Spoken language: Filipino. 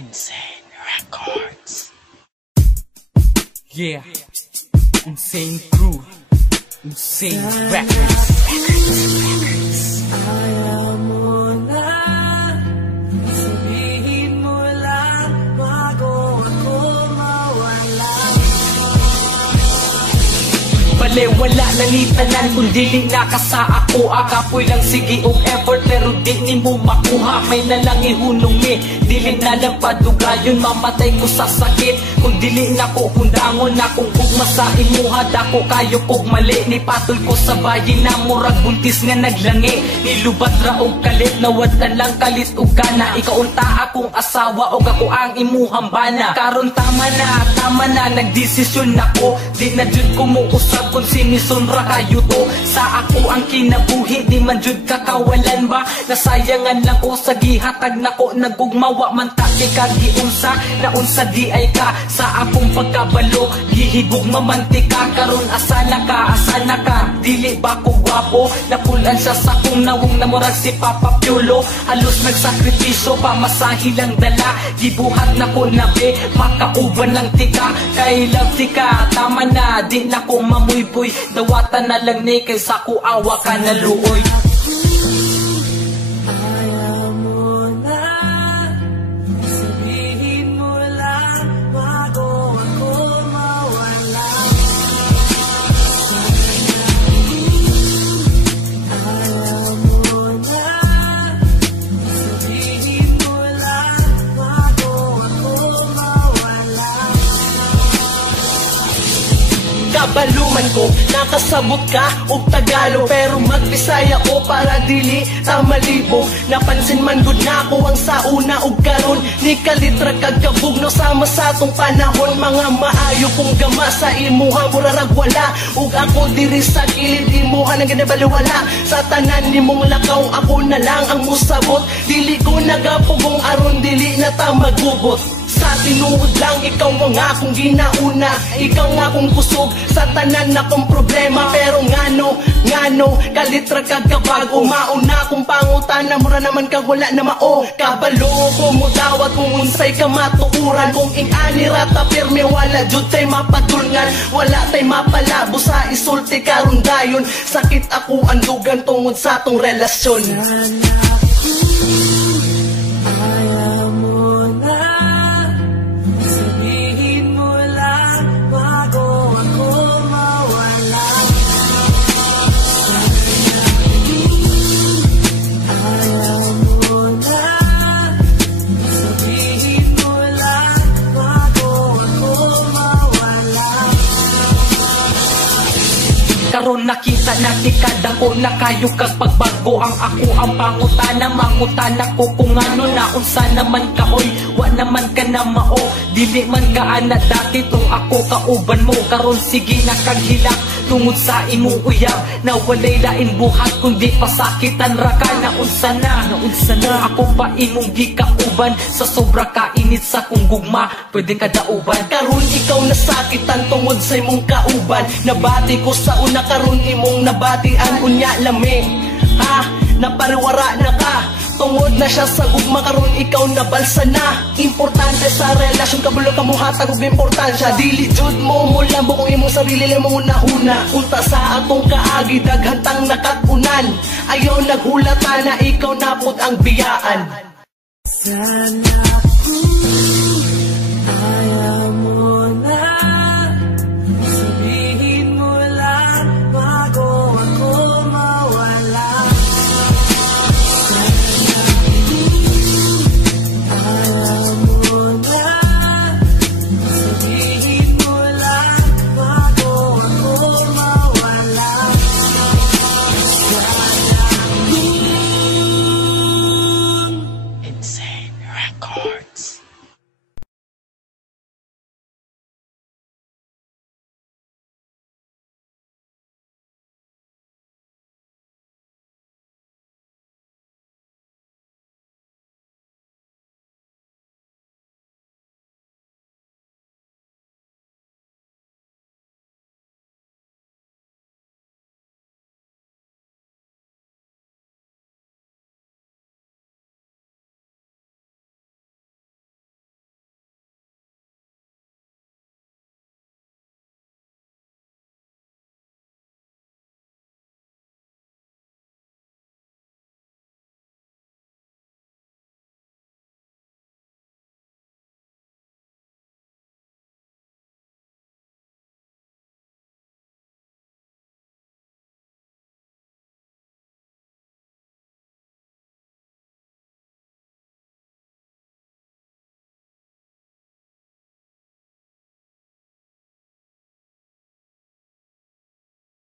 Insane Records. Yeah, Insane Crew, Insane Records. Ayaw mo na sabihin mo lang bago ako mawala. Bale wala nanitanan kung dili nakasa ako. Akapoy lang sige og effort pero di ni mo makuha. May nalang ihunong ni dili na lang padugayon. Mamatay ko sa sakit kung dili na ko kundangon na kung ugma sa imuha. Dako kayo kog mali ni patol ko sa bayi na murag buntis nga naglangi. Nilubat ra og kalit na wala lang kalit ug gana. Ikaw unta akong asawa og ako ang imuhang bana. Karon tama na nagdesisyon nako. Di na jud ko mo usab kung sinisunra kayo to. Sa ako ang kinabuhi di man jud kakawalan ba. Nasayangan lang ko sa gihatag nako. Nagugmawa man ta kay kagiunsa na unsa di ay ka. Sa akong pagkabalo gihigog mamantika. Karon asana ka dili ba ko gwapo. Napulan siya sa kong nawong namurag si Papa Piolo. Halos nagsakripisyo pamasahi lang dala. Gibuhat na ko nabe makauban lang tika. Kay love tika tama na di na ko mamuyboy. Dawatan na lang ni kay sa ko awa ka na luoy. Ayaw mo na sabihin mo lang bago ako mawala. Ayaw mo na sabihin mo lang bago ako mawala. Kabaluman ko, nakasabot ka og Tagalog pero magbisaya ko para dili ta malibog. Napansin man gud nako ang sauna ug karon ni kalitra kag kabugno sama sa atong panahon. Mga maayo kong gama sa imuha murarag wala ug ako diri sa kilid imuha nang ginabaliwala. Sa tanan nimong lakaw ako na lang ang musabot. Dili ko nagapugong aron dili na ta magubot. Sa tinuod lang ikaw ang akong ginauna. Ikaw nga akong kusog sa tanan akong problema. Pero ngano kalitra kag kabago. Mauna akong pangutana mura naman kag wala na mao. Kabalo ko mo dawat kung unsay ka matuuran. Kung ing-ani rata pirmi wala jud tay mapadulngan. Wala tay mapalabo sa isulti karon dayon. Sakit ako andugan tungod sa atong relasyon. Ayaw mo na sabihin mo lang bago ako mawala. Ayaw mo na sabihin mo lang bago ako mawala. Karon nakita na tikada ko na kayo kag pagbago. Ang ako ang pangutana mangutana ko kung ano na unsa naman ka oy. Wa naman ka na mao dili man ka ana dati tong ako kauban mo. Karon sige na kag hilak tungod sa imong uyab na walay lain buhat kundi pasakitan ra ka. Na unsa na ako pa imong gikauban sa sobra ka init sa kung gugma pwede ka dauban. Karon ikaw nasakitan tungod sa imong kauban. Nabati ko sa una karon imong nabatian unya lami. Napariwara na ka tungod na siya sa gugma karon ikaw nabalsa na. Importante sa relasyon kabulo ka mo hatag og importansya. Dili jud mo mulambo kung imong sarili mo nahuna. Unta sa atong kaagi daghantang nakatunan. Ayaw naghulata na ikaw napod ang biyaan. Sana